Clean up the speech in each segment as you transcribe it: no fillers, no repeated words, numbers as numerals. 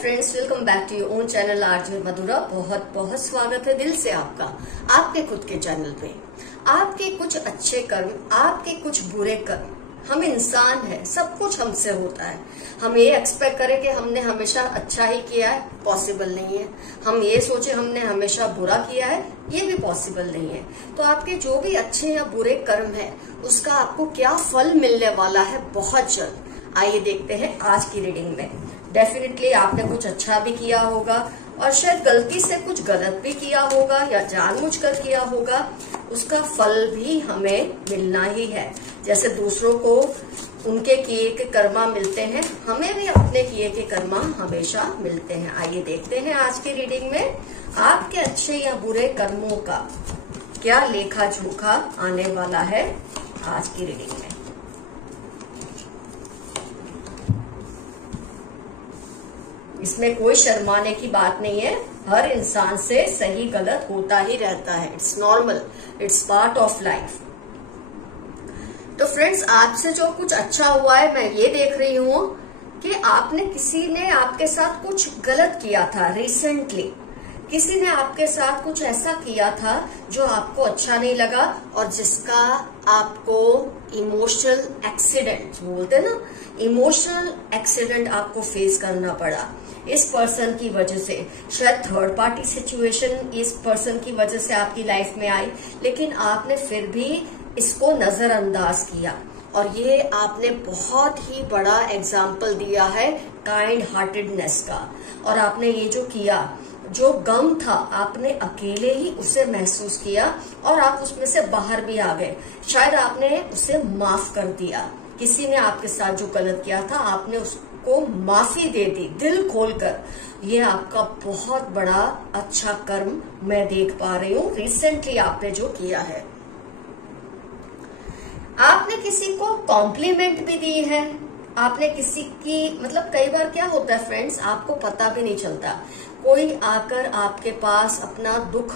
Friends, welcome back to your own channel RJ Madhura. बहुत बहुत स्वागत है दिल से आपका आपके खुद के चैनल पे। आपके कुछ अच्छे कर्म, आपके कुछ बुरे कर्म, हम इंसान हैं, सब कुछ हमसे होता है। हम ये एक्सपेक्ट करें कि हमने हमेशा अच्छा ही किया है, पॉसिबल नहीं है। हम ये सोचे हमने हमेशा बुरा किया है, ये भी पॉसिबल नहीं है। तो आपके जो भी अच्छे या बुरे कर्म है, उसका आपको क्या फल मिलने वाला है बहुत जल्द, आइए देखते हैं आज की रीडिंग में। डेफिनेटली आपने कुछ अच्छा भी किया होगा और शायद गलती से कुछ गलत भी किया होगा या जानबूझकर किया होगा, उसका फल भी हमें मिलना ही है। जैसे दूसरों को उनके किए के कर्मा मिलते हैं, हमें भी अपने किए के कर्मा हमेशा मिलते हैं। आइए देखते हैं आज की रीडिंग में आपके अच्छे या बुरे कर्मों का क्या लेखा जोखा आने वाला है आज की रीडिंग में। इसमें कोई शर्माने की बात नहीं है। हर इंसान से सही गलत होता ही रहता है। It's normal, it's part of life. तो फ्रेंड्स, आपसे जो कुछ अच्छा हुआ है, मैं ये देख रही हूँ कि आपने किसी ने आपके साथ कुछ गलत किया था रिसेंटली। किसी ने आपके साथ कुछ ऐसा किया था जो आपको अच्छा नहीं लगा और जिसका आपको इमोशनल एक्सीडेंट बोलते ना, इमोशनल एक्सीडेंट आपको फेस करना पड़ा इस पर्सन की वजह से। शायद थर्ड पार्टी सिचुएशन इस पर्सन की वजह से आपकी लाइफ में आई, लेकिन आपने फिर भी इसको नजरअंदाज किया और ये आपने बहुत ही बड़ा एग्जाम्पल दिया है काइंड हार्टेडनेस का। और आपने ये जो किया, जो गम था, आपने अकेले ही उसे महसूस किया और आप उसमें से बाहर भी आ गए। शायद आपने उसे माफ कर दिया। किसी ने आपके साथ जो गलत किया था, आपने उसको माफी दे दी दिल खोलकर। ये आपका बहुत बड़ा अच्छा कर्म मैं देख पा रही हूँ रिसेंटली आपने जो किया है। आपने किसी को कॉम्प्लीमेंट भी दी है। आपने किसी की, मतलब कई बार क्या होता है फ्रेंड्स, आपको पता भी नहीं चलता। कोई आकर आपके पास अपना दुख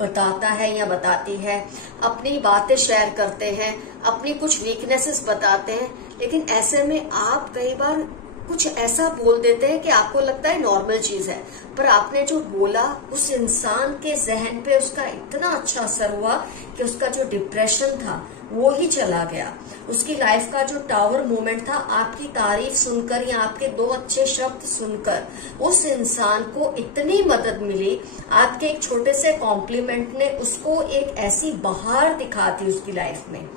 बताता है या बताती है, अपनी बातें शेयर करते हैं, अपनी कुछ वीकनेसेस बताते हैं, लेकिन ऐसे में आप कई बार कुछ ऐसा बोल देते हैं कि आपको लगता है नॉर्मल चीज है, पर आपने जो बोला उस इंसान के जहन पे उसका इतना अच्छा असर हुआ कि उसका जो डिप्रेशन था वो ही चला गया। उसकी लाइफ का जो टावर मोमेंट था, आपकी तारीफ सुनकर या आपके दो अच्छे शब्द सुनकर उस इंसान को इतनी मदद मिली। आपके एक छोटे से कॉम्प्लीमेंट ने उसको एक ऐसी बहार दिखा दी उसकी लाइफ में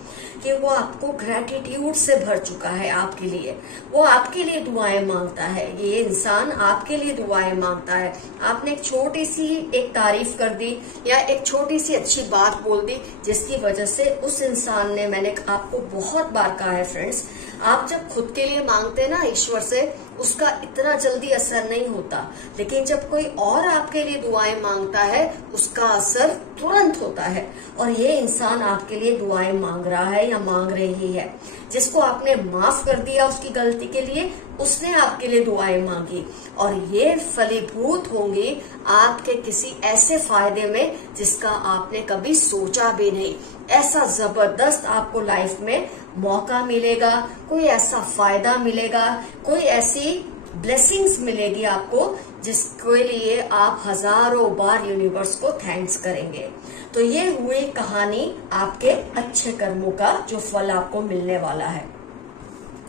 कि वो आपको ग्रेटिट्यूड से भर चुका है आपके लिए। वो आपके लिए दुआएं मांगता है, ये इंसान आपके लिए दुआएं मांगता है। आपने एक छोटी सी एक तारीफ कर दी या एक छोटी सी अच्छी बात बोल दी, जिसकी वजह से उस इंसान ने, मैंने आपको बहुत बार कहा है फ्रेंड्स, आप जब खुद के लिए मांगते हैं ना ईश्वर से, उसका इतना जल्दी असर नहीं होता, लेकिन जब कोई और आपके लिए दुआएं मांगता है उसका असर तुरंत होता है। और ये इंसान आपके लिए दुआएं मांग रहा है या मांग रही है। जिसको आपने माफ कर दिया उसकी गलती के लिए, उसने आपके लिए दुआएं मांगी और ये फलीभूत होंगी आपके किसी ऐसे फायदे में जिसका आपने कभी सोचा भी नहीं। ऐसा जबरदस्त आपको लाइफ में मौका मिलेगा, कोई ऐसा फायदा मिलेगा, कोई ऐसी ब्लेसिंग्स मिलेगी आपको जिसके लिए आप हजारों बार यूनिवर्स को थैंक्स करेंगे। तो ये हुई कहानी आपके अच्छे कर्मों का, जो फल आपको मिलने वाला है।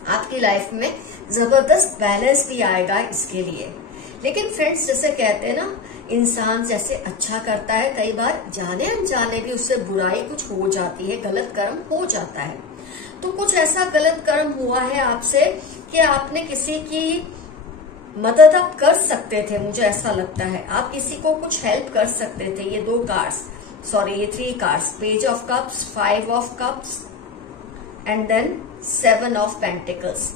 आपकी लाइफ में जबरदस्त बैलेंस भी आएगा इसके लिए। लेकिन फ्रेंड्स, जैसे कहते हैं ना, इंसान जैसे अच्छा करता है, कई बार जाने अनजाने भी उससे बुराई कुछ हो जाती है, गलत कर्म हो जाता है। तो कुछ ऐसा गलत कर्म हुआ है आपसे कि आपने किसी की मदद आप कर सकते थे, मुझे ऐसा लगता है आप किसी को कुछ हेल्प कर सकते थे। ये दो कार्ड्स, सॉरी ये 3 cards, page of cups, 5 of cups and then 7 of pentacles.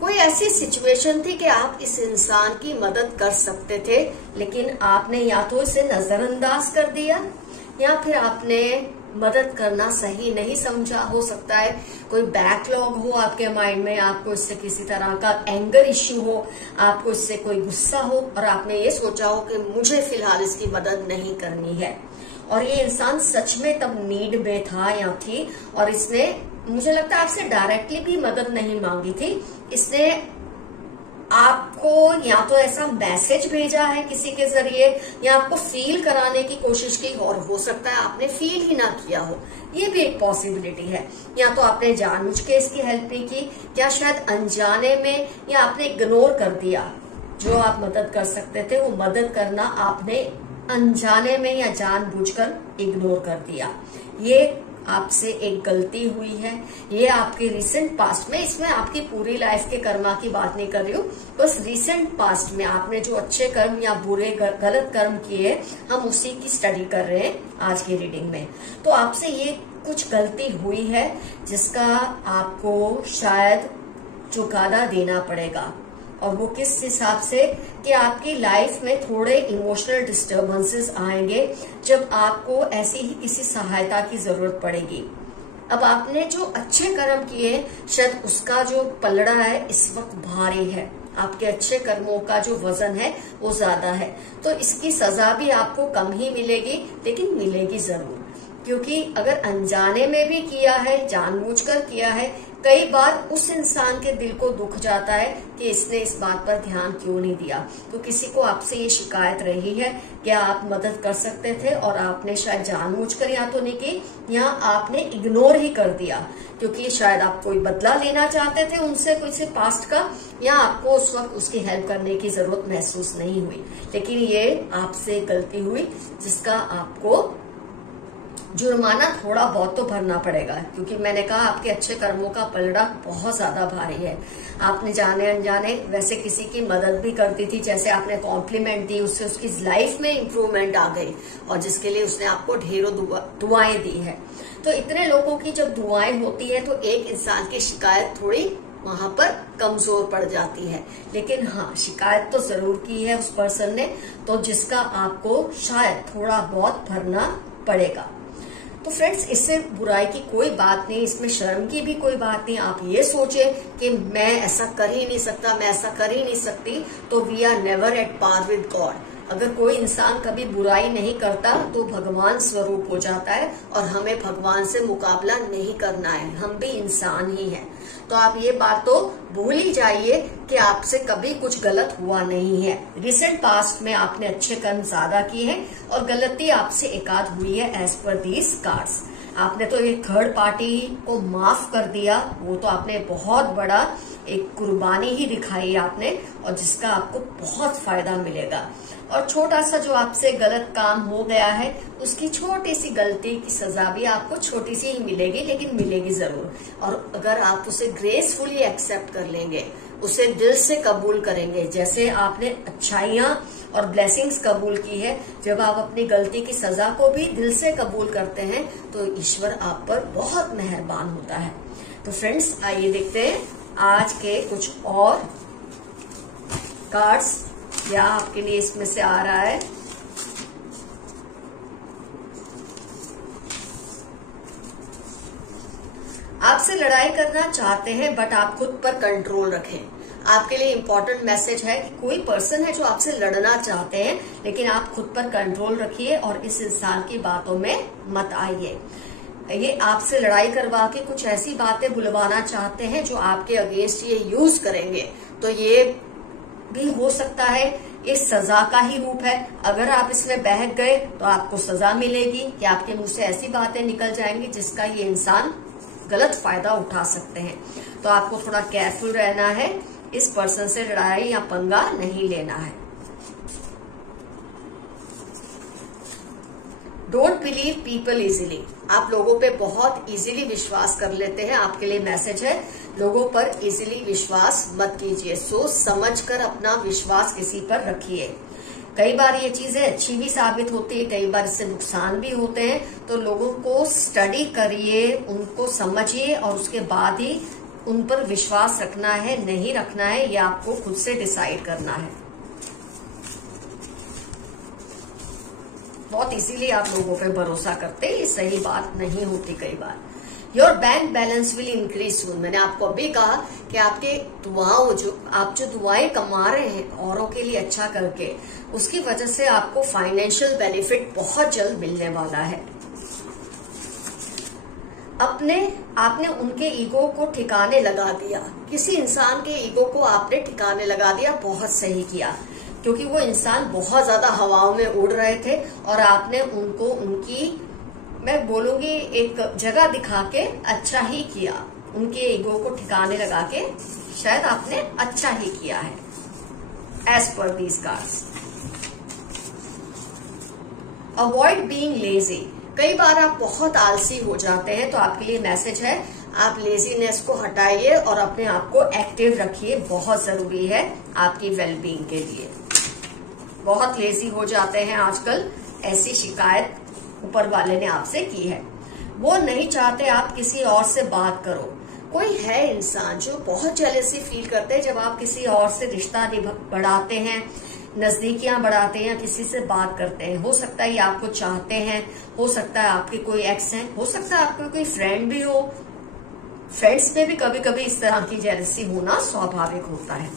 कोई ऐसी सिचुएशन थी कि आप इस इंसान की मदद कर सकते थे, लेकिन आपने या तो इसे नजरअंदाज कर दिया या फिर आपने मदद करना सही नहीं समझा। हो सकता है कोई बैकलॉग हो आपके माइंड में, आपको इससे किसी तरह का एंगर इश्यू हो, आपको इससे कोई गुस्सा हो और आपने ये सोचा हो कि मुझे फिलहाल इसकी मदद नहीं करनी है। और ये इंसान सच में तब नीड में था या थी और इसने, मुझे लगता है आपसे डायरेक्टली भी मदद नहीं मांगी थी, इसने आपको या तो ऐसा मैसेज भेजा है किसी के जरिए, या आपको फील कराने की कोशिश की, और हो सकता है आपने फील ही ना किया हो, ये भी एक पॉसिबिलिटी है। या तो आपने जानबूझ के इसकी हेल्प नहीं की, या शायद अनजाने में, या आपने इग्नोर कर दिया। जो आप मदद कर सकते थे वो मदद करना आपने अनजाने में या जानबूझकर इग्नोर कर दिया। ये आपसे एक गलती हुई है। ये आपके रिसेंट पास्ट में, इसमें आपकी पूरी लाइफ के कर्मा की बात नहीं कर रही हूँ, बस रिसेंट पास्ट में आपने जो अच्छे कर्म या बुरे गलत कर्म किए, हम उसी की स्टडी कर रहे हैं आज की रीडिंग में। तो आपसे ये कुछ गलती हुई है जिसका आपको शायद चुकाना देना पड़ेगा। और वो किस हिसाब से कि आपकी लाइफ में थोड़े इमोशनल डिस्टर्बेंसेस आएंगे जब आपको ऐसी ही किसी सहायता की जरूरत पड़ेगी। अब आपने जो अच्छे कर्म किए, शायद उसका जो पलड़ा है इस वक्त भारी है, आपके अच्छे कर्मों का जो वजन है वो ज्यादा है, तो इसकी सजा भी आपको कम ही मिलेगी, लेकिन मिलेगी जरूर। क्योंकि अगर अनजाने में भी किया है, जानबूझकर किया है, कई बार उस इंसान के दिल को दुख जाता है कि इसने इस बात पर ध्यान क्यों नहीं दिया। तो किसी को आपसे ये शिकायत रही है कि आप मदद कर सकते थे और आपने शायद जानबूझकर या तो नहीं की, या आपने इग्नोर ही कर दिया, क्योंकि शायद आप कोई बदला लेना चाहते थे उनसे, किसी पास्ट का, या आपको उस वक्त उसकी हेल्प करने की जरूरत महसूस नहीं हुई। लेकिन ये आपसे गलती हुई जिसका आपको जुर्माना थोड़ा बहुत तो भरना पड़ेगा, क्योंकि मैंने कहा आपके अच्छे कर्मों का पलड़ा बहुत ज्यादा भारी है। आपने जाने अनजाने वैसे किसी की मदद भी करती थी, जैसे आपने कॉम्प्लीमेंट दी, उससे उसकी लाइफ में इम्प्रूवमेंट आ गई, और जिसके लिए उसने आपको ढेरों दुआएं दी है। तो इतने लोगों की जब दुआएं होती है तो एक इंसान की शिकायत थोड़ी वहां पर कमजोर पड़ जाती है। लेकिन हाँ, शिकायत तो जरूर की है उस पर्सन ने, तो जिसका आपको शायद थोड़ा बहुत भरना पड़ेगा। तो फ्रेंड्स, इससे बुराई की कोई बात नहीं, इसमें शर्म की भी कोई बात नहीं। आप ये सोचे कि मैं ऐसा कर ही नहीं सकता, मैं ऐसा कर ही नहीं सकती, तो we are never at par with God. अगर कोई इंसान कभी बुराई नहीं करता तो भगवान स्वरूप हो जाता है, और हमें भगवान से मुकाबला नहीं करना है, हम भी इंसान ही हैं। तो आप ये बात तो भूल ही जाइए कि आपसे कभी कुछ गलत हुआ नहीं है। रिसेंट पास्ट में आपने अच्छे कर्म ज्यादा किए हैं, और गलती आपसे एकाध हुई है एज पर दीज कार्ड्स। आपने तो एक थर्ड पार्टी को माफ कर दिया, वो तो आपने बहुत बड़ा एक कुर्बानी ही दिखाई आपने, और जिसका आपको बहुत फायदा मिलेगा। और छोटा सा जो आपसे गलत काम हो गया है, उसकी छोटी सी गलती की सजा भी आपको छोटी सी ही मिलेगी, लेकिन मिलेगी जरूर। और अगर आप उसे ग्रेसफुली एक्सेप्ट कर लेंगे, उसे दिल से कबूल करेंगे, जैसे आपने अच्छाइयां और ब्लेसिंग्स कबूल की है, जब आप अपनी गलती की सजा को भी दिल से कबूल करते हैं तो ईश्वर आप पर बहुत मेहरबान होता है। तो फ्रेंड्स, आइए देखते हैं आज के कुछ और कार्ड्स क्या आपके लिए इसमें से आ रहा है। आपसे लड़ाई करना चाहते हैं, बट आप खुद पर कंट्रोल रखें। आपके लिए इम्पोर्टेंट मैसेज है कि कोई पर्सन है जो आपसे लड़ना चाहते हैं, लेकिन आप खुद पर कंट्रोल रखिए और इस इंसान की बातों में मत आइए। ये आपसे लड़ाई करवा के कुछ ऐसी बातें बुलवाना चाहते हैं जो आपके अगेंस्ट ये यूज करेंगे, तो ये भी हो सकता है इस सजा का ही रूप है। अगर आप इसमें बहक गए तो आपको सजा मिलेगी कि आपके मुंह से ऐसी बातें निकल जाएंगी जिसका ये इंसान गलत फायदा उठा सकते हैं। तो आपको थोड़ा केयरफुल रहना है, इस पर्सन से लड़ाई या पंगा नहीं लेना है। Don't believe people easily. आप लोगों पे बहुत इजीली विश्वास कर लेते हैं। आपके लिए मैसेज है, लोगों पर इजीली विश्वास मत कीजिए, सोच समझकर अपना विश्वास किसी पर रखिए। कई बार ये चीजें अच्छी भी साबित होती है, कई बार इससे नुकसान भी होते हैं। तो लोगों को स्टडी करिए, उनको समझिए, और उसके बाद ही उन पर विश्वास रखना है नहीं रखना है, ये आपको खुद से डिसाइड करना है। बहुत इजीली आप लोगों पे भरोसा करते हैं, ये सही बात नहीं होती कई बार। Your bank balance will increase soon. मैंने आपको अभी कहा कि आपके दुआओं आप जो दुआएं कमा रहे हैं औरों के लिए अच्छा करके, उसकी वजह से आपको फाइनेंशियल बेनिफिट बहुत जल्द मिलने वाला है। आपने उनके ईगो को ठिकाने लगा दिया, किसी इंसान के ईगो को आपने ठिकाने लगा दिया, बहुत सही किया, क्योंकि वो इंसान बहुत ज्यादा हवाओं में उड़ रहे थे और आपने उनको उनकी, मैं बोलूंगी, एक जगह दिखा के अच्छा ही किया, उनके ईगो को ठिकाने लगा के शायद आपने अच्छा ही किया है as per these cards. Avoid being lazy, कई बार आप बहुत आलसी हो जाते हैं, तो आपके लिए मैसेज है आप लेजीनेस को हटाइए और अपने आप को एक्टिव रखिए, बहुत जरूरी है आपकी वेलबींग के लिए। बहुत लेजी हो जाते हैं आजकल, ऐसी शिकायत ऊपर वाले ने आपसे की है। वो नहीं चाहते आप किसी और से बात करो। कोई है इंसान जो बहुत जेलसी फील करते हैं जब आप किसी और से रिश्ता बढ़ाते हैं, नजदीकियां बढ़ाते हैं या किसी से बात करते हैं। हो सकता है ये आपको चाहते हैं, हो सकता है आपके कोई एक्स हैं, हो सकता है आपके कोई फ्रेंड भी हो। फ्रेंड्स में भी कभी कभी इस तरह की जेलसी होना स्वाभाविक होता है।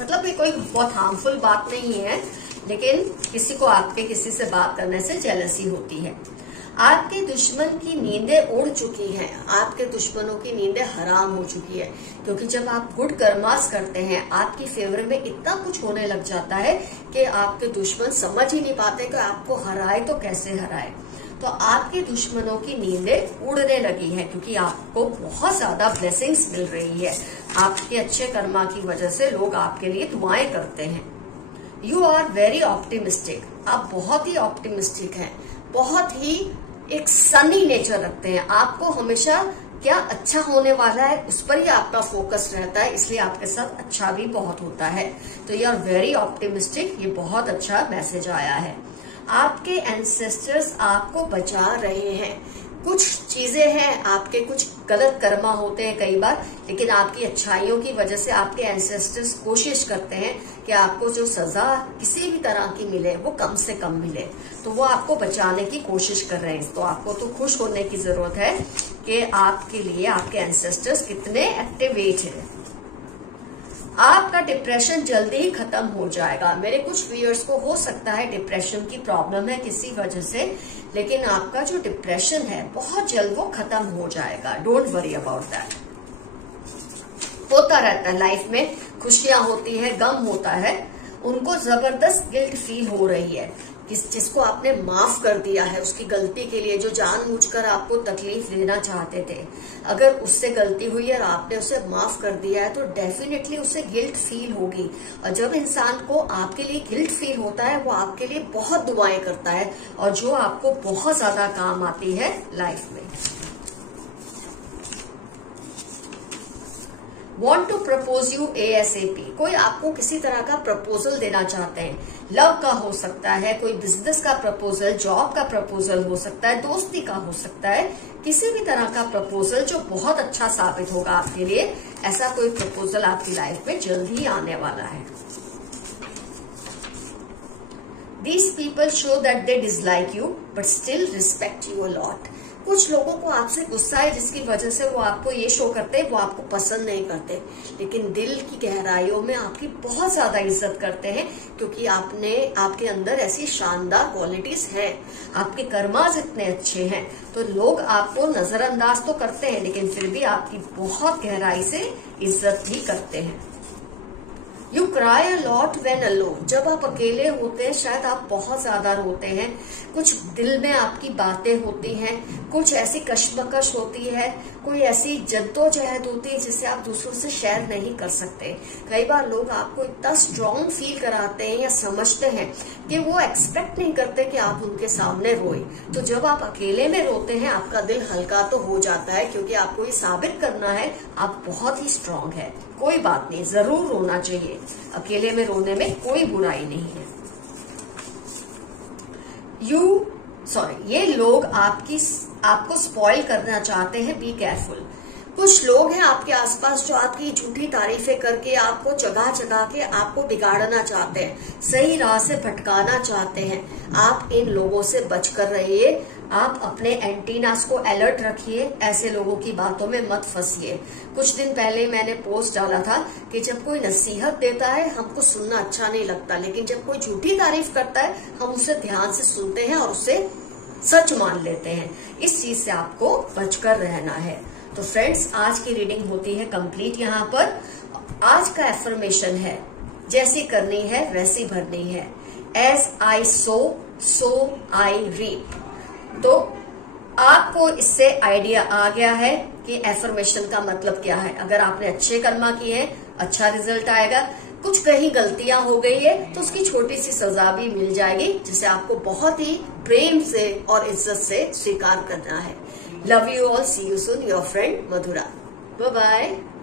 मतलब ये कोई बहुत हार्मफुल बात नहीं है, लेकिन किसी को आपके किसी से बात करने से जेलसी होती है। आपके दुश्मन की नींदें उड़ चुकी हैं, आपके दुश्मनों की नींदें हराम हो चुकी है, क्योंकि जब आप गुड कर्मास करते हैं आपकी फेवर में इतना कुछ होने लग जाता है कि आपके दुश्मन समझ ही नहीं पाते कि आपको हराए तो कैसे हराए। तो आपके दुश्मनों की नींदें उड़ने लगी है, क्योंकि आपको बहुत ज्यादा ब्लेसिंग्स मिल रही है। आपके अच्छे कर्मा की वजह से लोग आपके लिए दुआएं करते हैं। यू आर वेरी ऑप्टिमिस्टिक, आप बहुत ही ऑप्टिमिस्टिक हैं, बहुत ही एक सनी नेचर रखते हैं। आपको हमेशा क्या अच्छा होने वाला है उस पर ही आपका फोकस रहता है, इसलिए आपके साथ अच्छा भी बहुत होता है। तो यू आर वेरी ऑप्टिमिस्टिक, ये बहुत अच्छा मैसेज आया है। आपके एंसेस्टर्स आपको बचा रहे हैं। कुछ चीजें हैं, आपके कुछ गलत कर्मा होते हैं कई बार, लेकिन आपकी अच्छाइयों की वजह से आपके एंसेस्टर्स कोशिश करते हैं कि आपको जो सजा किसी भी तरह की मिले वो कम से कम मिले, तो वो आपको बचाने की कोशिश कर रहे हैं। तो आपको तो खुश होने की जरूरत है कि आपके लिए आपके एंसेस्टर्स कितने एक्टिवेट हैं। आपका डिप्रेशन जल्दी ही खत्म हो जाएगा। मेरे कुछ व्यूअर्स को हो सकता है डिप्रेशन की प्रॉब्लम है किसी वजह से, लेकिन आपका जो डिप्रेशन है बहुत जल्द वो खत्म हो जाएगा। Don't worry about that. होता रहता है लाइफ में, खुशियां होती है, गम होता है, उनको जबरदस्त गिल्ट फील हो रही है। जिसको आपने माफ कर दिया है उसकी गलती के लिए, जो जानबूझकर आपको तकलीफ देना चाहते थे, अगर उससे गलती हुई है और आपने उसे माफ कर दिया है तो डेफिनेटली उसे गिल्ट फील होगी। और जब इंसान को आपके लिए गिल्ट फील होता है वो आपके लिए बहुत दुआएं करता है, और जो आपको बहुत ज्यादा काम आती है लाइफ में। Want to propose you ASAP, कोई आपको किसी तरह का प्रपोजल देना चाहते हैं। लव का हो सकता है, कोई बिजनेस का प्रपोजल, जॉब का प्रपोजल हो सकता है, दोस्ती का हो सकता है, किसी भी तरह का प्रपोजल जो बहुत अच्छा साबित होगा आपके लिए। ऐसा कोई प्रपोजल आपकी लाइफ में जल्द ही आने वाला है। These people show that they dislike you but still respect you a lot. कुछ लोगों को आपसे गुस्सा है जिसकी वजह से वो आपको ये शो करते हैं वो आपको पसंद नहीं करते, लेकिन दिल की गहराइयों में आपकी बहुत ज्यादा इज्जत करते हैं, क्योंकि आपके अंदर ऐसी शानदार क्वालिटीज हैं, आपके कर्माज इतने अच्छे हैं। तो लोग आपको नजरअंदाज तो करते हैं, लेकिन फिर भी आपकी बहुत गहराई से इज्जत भी करते हैं। You cry a lot when alone, जब आप अकेले होते हैं शायद आप बहुत ज्यादा रोते हैं। कुछ दिल में आपकी बातें होती हैं, कुछ ऐसी कश्मकश होती है, कोई ऐसी जद्दोजहद होती है जिसे आप दूसरों से शेयर नहीं कर सकते। कई बार लोग आपको इतना स्ट्रॉन्ग फील कराते हैं या समझते हैं कि वो एक्सपेक्ट नहीं करते कि आप उनके सामने रोए। तो जब आप अकेले में रोते हैं आपका दिल हल्का तो हो जाता है, क्योंकि आपको ये साबित करना है आप बहुत ही स्ट्रॉन्ग है। कोई बात नहीं, जरूर रोना चाहिए, अकेले में रोने में कोई बुराई नहीं है। ये लोग आपको स्पॉइल करना चाहते हैं, बी केयरफुल। कुछ लोग हैं आपके आसपास जो आपकी झूठी तारीफें करके आपको जगा के आपको बिगाड़ना चाहते हैं, सही राह से भटकाना चाहते हैं। आप इन लोगों से बचकर रहिए, आप अपने एंटीनास को अलर्ट रखिए, ऐसे लोगों की बातों में मत फंसिए। कुछ दिन पहले मैंने पोस्ट डाला था कि जब कोई नसीहत देता है हमको सुनना अच्छा नहीं लगता, लेकिन जब कोई झूठी तारीफ करता है हम उसे ध्यान से सुनते हैं और उसे सच मान लेते हैं। इस चीज से आपको बचकर रहना है। तो फ्रेंड्स, आज की रीडिंग होती है कंप्लीट यहाँ पर। आज का एफर्मेशन है, जैसी करनी है वैसी भरनी है। As I sow, so I reap. तो आपको इससे आइडिया आ गया है कि एफर्मेशन का मतलब क्या है। अगर आपने अच्छे कर्मा किए हैं, अच्छा रिजल्ट आएगा। कुछ कहीं गलतियां हो गई है तो उसकी छोटी सी सजा भी मिल जाएगी, जिसे आपको बहुत ही प्रेम से और इज्जत से स्वीकार करना है। Love you all, see you soon, your friend Madhura. Bye bye.